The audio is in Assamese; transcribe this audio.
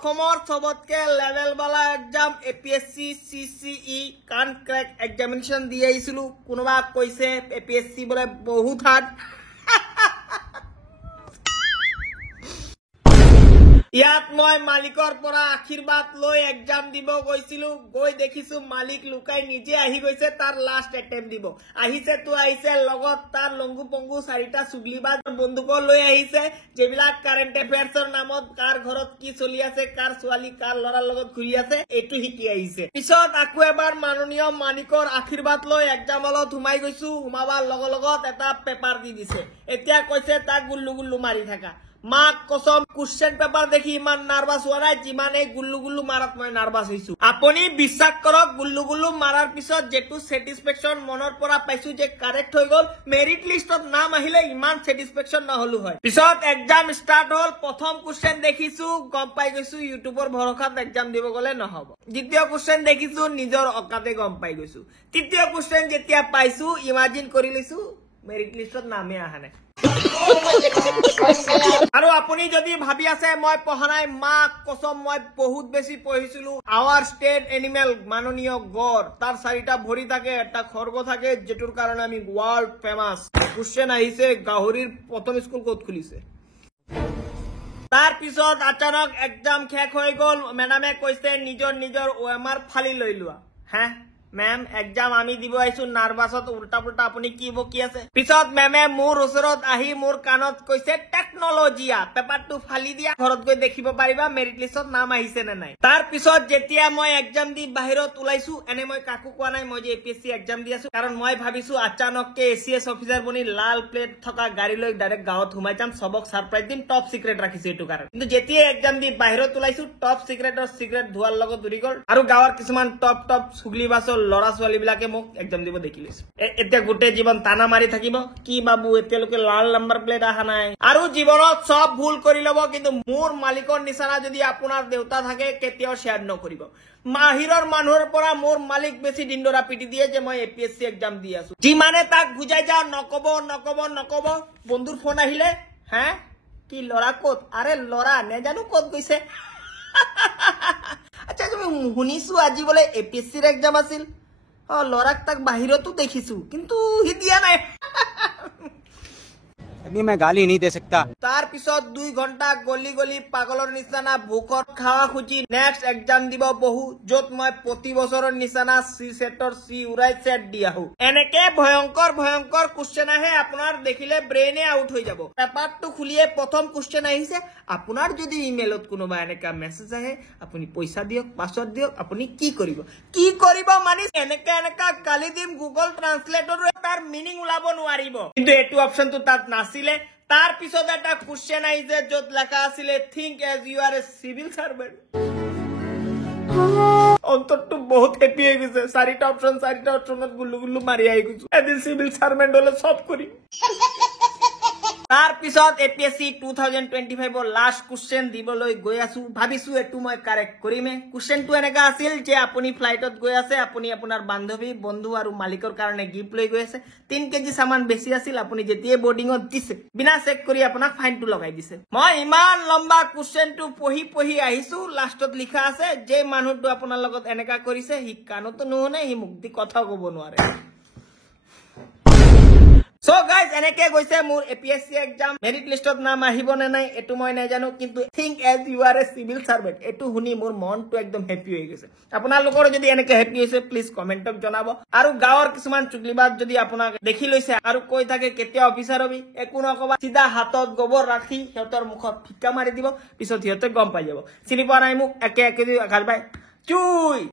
सबतके लेवल वाला एग्जाम एपीएससी सीसीई कान क्रैक एग्जामिनेशन दी आइसिलु कोनोबा কৈছে एपीएससी बोले बहुत हार्ड ইয়াত মই মালিকৰ পৰা আশীৰ্বাদ লৈ এক্সাম দিব গৈছিলো গৈ দেখিছো মালিক লুকাই নিজে আহি গৈছে তাৰ লাষ্ট এটেম্প দিব আহিছে তো আহিছে লগত তাৰ লংগু পংগু চাৰিটা সুগলিবাজ বন্ধুক লৈ আহিছে যেবিলাক কাৰেন্ট এফেয়াৰ্সৰ নামত কাৰ ঘৰত কি চলি আছে কাৰ ছোৱালী কাৰ লৰাৰ লগত ঘূৰি আছে এটো হিকি আহিছে পিছত আকু এবাৰ মাননীয় মালিকৰ আশীৰ্বাদ লৈ এক্সাম হলত সোমাই গৈছো সোমাবাৰ লগত এটা পেপাৰ দি দিছে এতিয়া কৈছে তাক গুল্লু গুল্লু মাৰি থাকা माक कसम क्वेश्चन पेपर देखि इमान नार्भास हुआ নাই जिमाने गुल्लू गुल्लू मारात मैं नार्भास হইছো আপুনি বিশ্বাস কৰক গুল্লু গুল্লু মাৰাৰ পিছত যেটু স্যাটিসফ্যাকশন মনৰ পৰা পাইছো যে কাৰেক্ট হৈ গল মেৰিট লিষ্টত নাম আহিলে ইমান স্যাটিসফ্যাকশন নহলু হয় পিছত এক্সাম স্টাৰ্ট হল প্ৰথম क्वेश्चन দেখিছো গম পাই গৈছো ইউটিউবৰ ভৰসাত এক্সাম দিব গলে নহব দ্বিতীয় क्वेश्चन দেখিছো নিজৰ অকাতে গম পাই গৈছো তৃতীয় क्वेश्चन যেতিয়া পাইছো ইমাজিন কৰি লৈছো মেৰিট লিষ্টত নামে আহা নাই আৰু আপুনি যদি ভাবি আছে মই পঢ়া নাই মা কসম মই বহুত বেছি পঢ়িছিলো আওয়ার স্টেট এনিমেল মাননীয় গড় তার চাৰিটা ভৰি থাকে এটা খৰ্গ থাকে যেটোৰ কাৰণে আমি ওয়াৰ্ল্ড ফেমাস কোশ্চেন আহিছে গাহৰিৰ প্ৰথম স্কুল ক'ত খুলিছে তাৰ পিছত আচানক এক্সাম শেষ হৈ গল মেডামে কৈছে নিজৰ ওএমআৰ ফালি লৈ লোৱা হ্যাঁ मैम एग्जाम आमी দিব আইছো নাৰ্ভাসত উল্টা পুল্টা আপনি কি বকি আছে পিছত মেমে মোৰ ওচৰত আহি মোৰ কানত কৈছে টেকনলজিয়া পেপাৰটো ফালি দিয়া ঘৰত গৈ দেখিব পাৰিবা মেৰিট লিষ্টত নাম আহিছে নে নাই তাৰ পিছত যেতিয়া মই এক্সাম দি বাহিৰত উলাইছো এনে মই কাকু কোৱা নাই মই যে এপিএসসি এক্সাম দি আছো কাৰণ মই ভাবিছো আচানককে এসিএস অফিসাৰ বনি লাল প্লেট থকা গাড়ী লৈ ডাইৰেক্ট গাঁৱত সোমাই যাম সবক সাৰপ্ৰাইজ দিম টপ সিক্ৰেট ৰাখিছে এটো কাৰণ কিন্তু যেতিয়া এক্সাম দি বাহিৰত উলাইছো টপ সিক্ৰেটৰ সিক্ৰেট ধুৱাৰ লগত দুৰি গল আৰু গাঁৱৰ কিছুমান টপ সুগলি বাছৰ লৰা ছোৱালী বিলাকে মোক এক্সাম দিব দেখি লৈছে এতিয়া গোটে জীবন তানা মাৰি থাকিব কি বাবু এতিয়ালৈকে লাল নাম্বাৰ প্লেট আহা নাই আৰু জীৱনত সব ভুল কৰি লব কিন্তু মোৰ মালিকৰ নিচানা যদি আপোনাৰ দেউতা থাকে কেতিয়াও শেয়াৰ নকৰিব মাহিৰৰ মানুহৰ পৰা মোৰ মালিক বেছি দিনদৰা পিটি দিয়ে যে মই এপিএসসি এক্সাম দি আছো যিমানে তাক বুজাই যাও নকব বন্ধুৰ ফোন আহিলে হ্যাঁ কি লৰা ক'ত আৰে লৰা নেজানো ক'ত গৈছে আচ্ছা তুমি শুনিছো আজি বলে এপিএসসিৰ এক্সাম আছিল লৰাক তাক বাহিৰতো দেখিছো কিন্তু হি দিয়া নাই अभी मैं गाली नहीं दे सकता तार पिছত 2 घंटा गली गली पागলৰ নিচানা ভুকত খাওয়া খুজি নেক্সট এক্সাম দিব বহু যত মই প্ৰতি বছৰৰ নিচানা সি সেটৰ সি উৰাই সেট দিয়া হু এনেকে ভয়ঙ্কৰ কোশ্চেন আহে আপোনাৰ দেখিলে ব্ৰেইনে আউট হৈ যাব পেপাৰটো খুলিয়ে প্ৰথম কোশ্চেন আহিছে আপোনাৰ যদি ইমেইলত কোনোবা এনেকা মেসেজ আহে আপুনি পইচা দিয়ক পাসওয়াৰ্ড দিয়ক আপুনি কি কৰিব মানে এনেকা গালি দিম গুগল ট্ৰান্সলেটৰ তাৰ মিনিং উলাব নোৱাৰিব কিন্তু এটো অপশনটো তাত নাছিলে তার পিছত এটা কোশ্চেন আইছে যত লেখা আছিল think as you are a civil servant অন্তরটো বহুত হ্যাপি হয়ে গেছে চাৰিটা অপশনত গুল্লু মাৰি আই গৈছো এদিন সিভিল সাৰ্ভেন্ট হলে সব কৰি তাৰ পিছত এপিএসসি 2025 ৰ লাস্ট কোশ্চেন দিবলৈ গৈ আছো ভাবিছো এটু মই কাৰেক্ট কৰিমে কোশ্চেনটো এনেকা আছিল যে আপুনি ফ্লাইটত গৈ আছে আপুনি আপোনাৰ বান্ধৱী বন্ধু আৰু মালিকৰ কাৰণে গিফ্ট লৈ গৈ আছে 3 কেজি সামান বেছি আছিল আপুনি যেতিয়া বোর্ডিংত দিছে বিনা চেক কৰি আপোনাক ফাইনটো লগাই দিছে মই ইমান লম্বা কোশ্চেনটো পঢ়ি আহিছো লাষ্টত লিখা আছে যে মানুহটো আপোনাৰ লগত এনেকা কৰিছে হি কানতো নহনে হি মুক্তি কথা ক'ব নোৱাৰে So guys, এনেকে গৈছে মোৰ এপিএসসি এক্সাম মেৰিট লিষ্টত নাম আহিব নে নাই এটো মই নাজানো কিন্তু think as you are a civil servant এটো শুনি মোৰ মনটো একদম হ্যাপি হৈ গৈছে আপোনালোকৰ যদি এনেকে হ্যাপি হৈছে প্লিজ কমেন্টত জনাব আৰু গাঁৱৰ কিছুমান চুগলিবাজ যদি আপোনাক দেখি লৈছে আৰু কৈ থাকে কেতিয়া অফিসাৰ হবি একো নকবা সিধা হাতত গোবৰ ৰাখি হেতৰ মুখত ফিক্কা মাৰি দিব পিছত হেতে গম পাই যাব চিনি পোৱা নাই মোক একে দি আঘাত পাই চুই